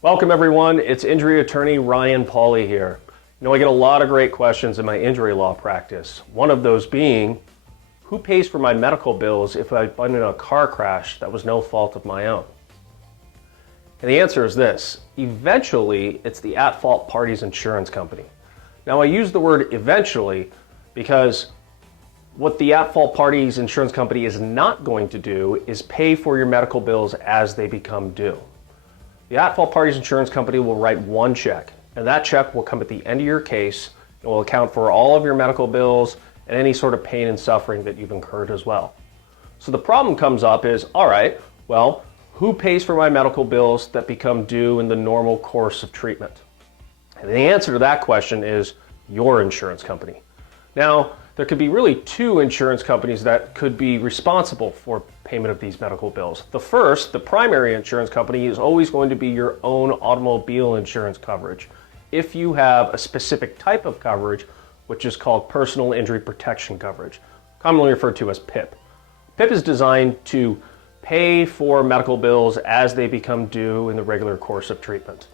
Welcome everyone, it's injury attorney Ryan Pauly here. I get a lot of great questions in my injury law practice. One of those being, who pays for my medical bills if I've been in a car crash that was no fault of my own? And the answer is this: eventually it's the at-fault party's insurance company. Now I use the word eventually because what the at-fault party's insurance company is not going to do is pay for your medical bills as they become due. The at-fault party's insurance company will write one check, and that check will come at the end of your case. It will account for all of your medical bills and any sort of pain and suffering that you've incurred as well. So the problem comes up is, all right, well, who pays for my medical bills that become due in the normal course of treatment? And the answer to that question is your insurance company. Now, there could be really two insurance companies that could be responsible for payment of these medical bills. The first, the primary insurance company, is always going to be your own automobile insurance coverage, if you have a specific type of coverage, which is called personal injury protection coverage, commonly referred to as PIP. PIP is designed to pay for medical bills as they become due in the regular course of treatment.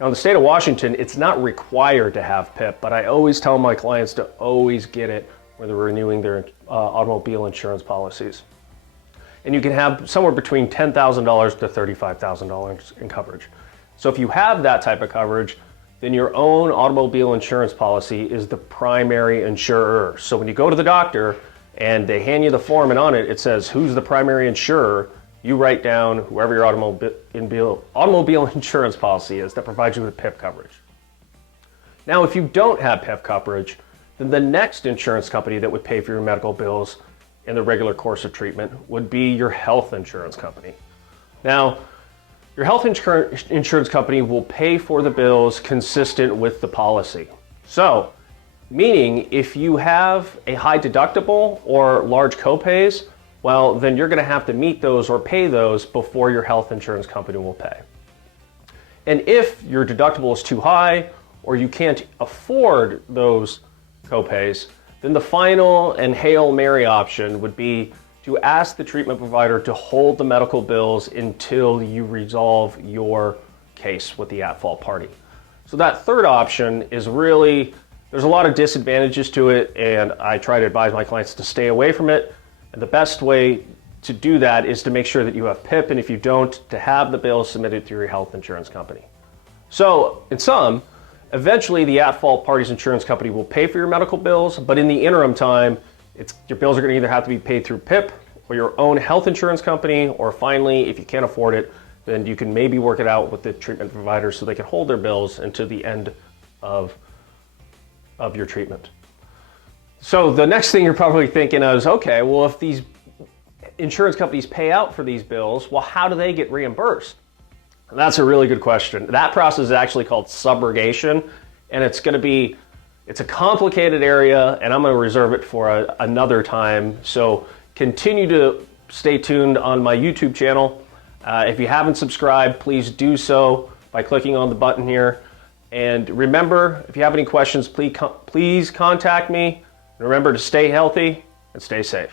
Now in the state of Washington, it's not required to have PIP, but I always tell my clients to always get it when they're renewing their automobile insurance policies. And you can have somewhere between $10,000 to $35,000 in coverage. So if you have that type of coverage, then your own automobile insurance policy is the primary insurer. So when you go to the doctor and they hand you the form and on it, it says who's the primary insurer, you write down whoever your automobile insurance policy is that provides you with PIP coverage. Now, if you don't have PIP coverage, then the next insurance company that would pay for your medical bills in the regular course of treatment would be your health insurance company. Now, your health insurance company will pay for the bills consistent with the policy. So, meaning if you have a high deductible or large copays, well, then you're going to have to meet those or pay those before your health insurance company will pay. And if your deductible is too high or you can't afford those copays, then the final and Hail Mary option would be to ask the treatment provider to hold the medical bills until you resolve your case with the at-fault party. So that third option is really, there's a lot of disadvantages to it, and I try to advise my clients to stay away from it. And the best way to do that is to make sure that you have PIP, and if you don't, to have the bills submitted through your health insurance company. So in sum, eventually the at-fault party's insurance company will pay for your medical bills, but in the interim time, your bills are going to either have to be paid through PIP or your own health insurance company, or finally, if you can't afford it, then you can maybe work it out with the treatment provider so they can hold their bills until the end of your treatment. So the next thing you're probably thinking is, okay, well, if these insurance companies pay out for these bills, well, how do they get reimbursed? And that's a really good question. That process is actually called subrogation, and it's a complicated area, and I'm going to reserve it for another time. So continue to stay tuned on my YouTube channel. If you haven't subscribed, please do so by clicking on the button here. And remember, if you have any questions, please contact me. And remember to stay healthy and stay safe.